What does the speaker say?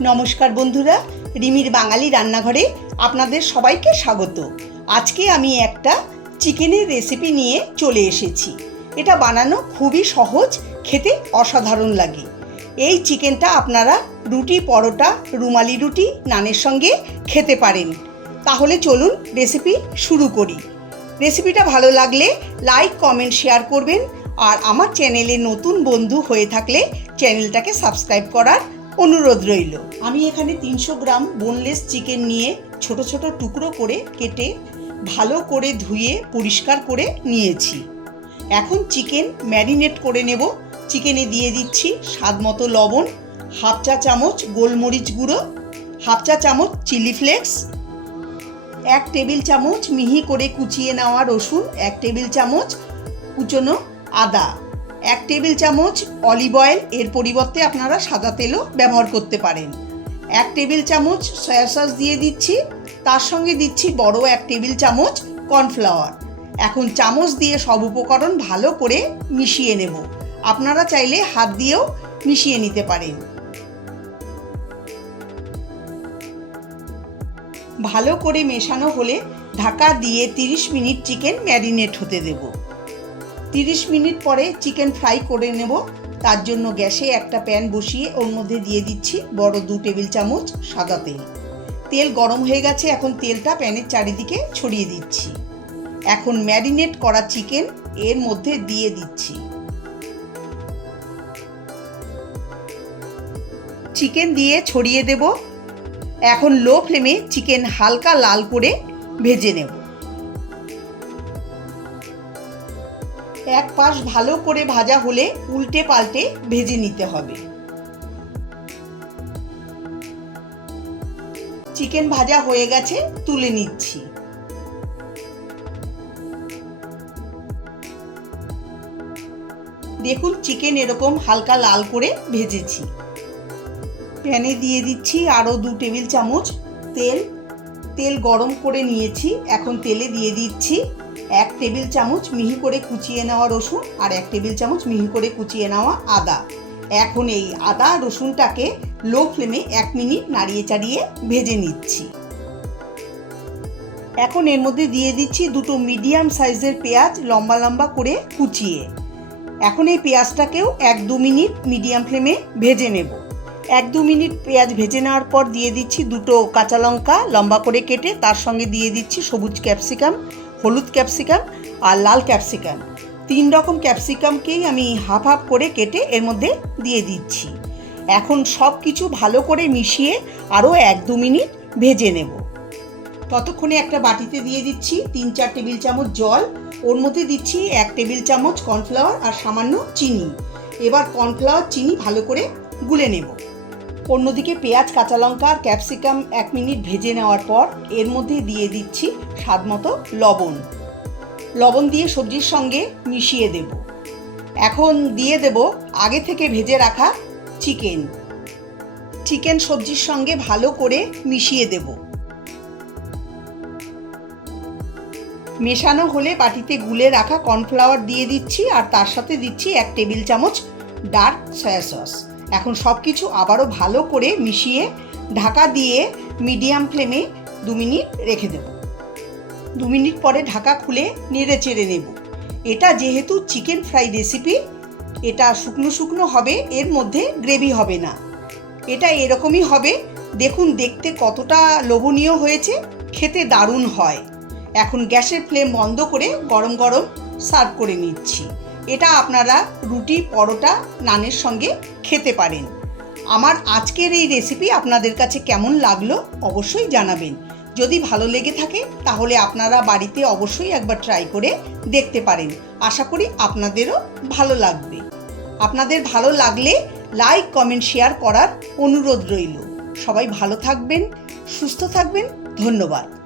নমস্কার বন্ধুরা, রিমির বাঙালি রান্নাঘরে আপনাদের সবাইকে স্বাগত। আজকে আমি একটা চিকেনের রেসিপি নিয়ে চলে এসেছি। এটা বানানো খুবই সহজ, খেতে অসাধারণ লাগে। এই চিকেনটা আপনারা রুটি, পরোটা, রুমালি রুটি, নানের সঙ্গে খেতে পারেন। তাহলে চলুন রেসিপি শুরু করি। রেসিপিটা ভালো লাগলে লাইক কমেন্ট শেয়ার করবেন। আর আমার চ্যানেলে নতুন বন্ধু হয়ে থাকলে চ্যানেলটাকে সাবস্ক্রাইব করার অনুরোধ রইল। আমি এখানে তিনশো গ্রাম বোনলেস চিকেন নিয়ে ছোট ছোট টুকরো করে কেটে ভালো করে ধুয়ে পরিষ্কার করে নিয়েছি। এখন চিকেন ম্যারিনেট করে নেব। চিকেনে দিয়ে দিচ্ছি স্বাদ মতো লবণ, হাফ চা চামচ গোলমরিচ গুঁড়ো, হাফ চা চামচ চিলি ফ্লেক্স এক টেবিল চামচ মিহি করে কুচিয়ে নেওয়া রসুন, এক টেবিল চামচ কুচনো আদা। এক টেবিল চামচ অলিভ অয়েল, এর পরিবর্তে আপনারা সাদা তেলও ব্যবহার করতে পারেন। এক টেবিল চামচ সয়া সস দিয়ে দিচ্ছি, তার সঙ্গে দিচ্ছি বড় এক টেবিল চামচ কর্নফ্লাওয়ার। এখন চামচ দিয়ে সব উপকরণ ভালো করে মিশিয়ে নেব। আপনারা চাইলে হাত দিয়েও মিশিয়ে নিতে পারেন। ভালো করে মেশানো হলে ঢাকা দিয়ে 30 মিনিট চিকেন ম্যারিনেট হতে দেব। 30 মিনিট পরে চিকেন ফ্রাই করে নেব। তার জন্য গ্যাসে একটা প্যান বসিয়ে ওর মধ্যে দিয়ে দিচ্ছি বড় দু টেবিল চামচ সাদা তেল। তেল গরম হয়ে গেছে, এখন তেলটা প্যানের চারিদিকে ছড়িয়ে দিচ্ছি। এখন ম্যারিনেট করা চিকেন এর মধ্যে দিয়ে দিচ্ছি। চিকেন দিয়ে ছড়িয়ে দেব। এখন লো ফ্লেমে চিকেন হালকা লাল করে ভেজে নেব। এক পাশ ভালো করে ভাজা হলে উল্টে পাল্টে ভেজে নিতে হবে। চিকেন ভাজা হয়ে গেছে, তুলে নিচ্ছি। দেখুন চিকেন এরকম হালকা লাল করে ভেজেছি। প্যানে দিয়ে দিচ্ছি আরও দু টেবিল চামচ তেল। তেল গরম করে নিয়েছি, এখন তেলে দিয়ে দিচ্ছি এক টেবিল চামচ মিহি করে কুচিয়ে নেওয়া রসুন আর এক টেবিল চামচ মিহি করে কুচিয়ে নেওয়া আদা। এখন এই আদা রসুনটাকে লো ফ্লেমে এক মিনিট নাড়িয়ে চাড়িয়ে ভেজে নিচ্ছি। এখন এর মধ্যে দিয়ে দিচ্ছি দুটো মিডিয়াম সাইজের পেঁয়াজ লম্বা লম্বা করে কুচিয়ে। এখন এই পেঁয়াজটাকেও এক দু মিনিট মিডিয়াম ফ্লেমে ভেজে নেব। এক দু মিনিট পেঁয়াজ ভেজে নেওয়ার পর দিয়ে দিচ্ছি দুটো কাঁচা লঙ্কা লম্বা করে কেটে তার সঙ্গে দিয়ে দিচ্ছি সবুজ ক্যাপসিকাম হলুদ ক্যাপসিকাম আর লাল ক্যাপসিকাম। তিন রকম ক্যাপসিকামকেই আমি হাফ হাফ করে কেটে এর মধ্যে দিয়ে দিচ্ছি। এখন সব কিছু ভালো করে মিশিয়ে আরও এক দু মিনিট ভেজে নেব। ততক্ষণে একটা বাটিতে দিয়ে দিচ্ছি তিন চার টেবিল চামচ জল। ওর মধ্যে দিচ্ছি এক টেবিল চামচ কর্নফ্লাওয়ার আর সামান্য চিনি। এবার কর্নফ্লাওয়ার চিনি ভালো করে গুলে নেব। অন্যদিকে পেঁয়াজ, কাঁচা লঙ্কা আর ক্যাপসিকাম এক মিনিট ভেজে নেওয়ার পর এর মধ্যে দিয়ে দিচ্ছি স্বাদ মতো লবণ। লবণ দিয়ে সবজির সঙ্গে মিশিয়ে দেব। এখন দিয়ে দেব আগে থেকে ভেজে রাখা চিকেন। চিকেন সবজির সঙ্গে ভালো করে মিশিয়ে দেব। মেশানো হলে বাটিতে গুলে রাখা কর্নফ্লাওয়ার দিয়ে দিচ্ছি আর তার সাথে দিচ্ছি এক টেবিল চামচ ডার্ক সয়া সস। এখন সব কিছু আবারও ভালো করে মিশিয়ে ঢাকা দিয়ে মিডিয়াম ফ্লেমে দু মিনিট রেখে দেব। দু মিনিট পরে ঢাকা খুলে নেড়ে চেড়ে নেব। এটা যেহেতু চিকেন ফ্রাই রেসিপি, এটা শুকনো শুকনো হবে, এর মধ্যে গ্রেভি হবে না। এটা এরকমই হবে, দেখুন দেখতে কতটা লোভনীয় হয়েছে, খেতে দারুণ হয়। এখন গ্যাসের ফ্লেম বন্ধ করে গরম গরম সার্ভ করে নিচ্ছি। এটা আপনারা রুটি, পরোটা, নানের সঙ্গে খেতে পারেন। আমার আজকের এই রেসিপি আপনাদের কাছে কেমন লাগল অবশ্যই জানাবেন। যদি ভালো লেগে থাকে, তাহলে আপনারা বাড়িতে অবশ্যই একবার ট্রাই করে দেখতে পারেন। আশা করি আপনাদেরও ভালো লাগবে। আপনাদের ভালো লাগলে লাইক কমেন্ট শেয়ার করার অনুরোধ রইল। সবাই ভালো থাকবেন, সুস্থ থাকবেন, ধন্যবাদ।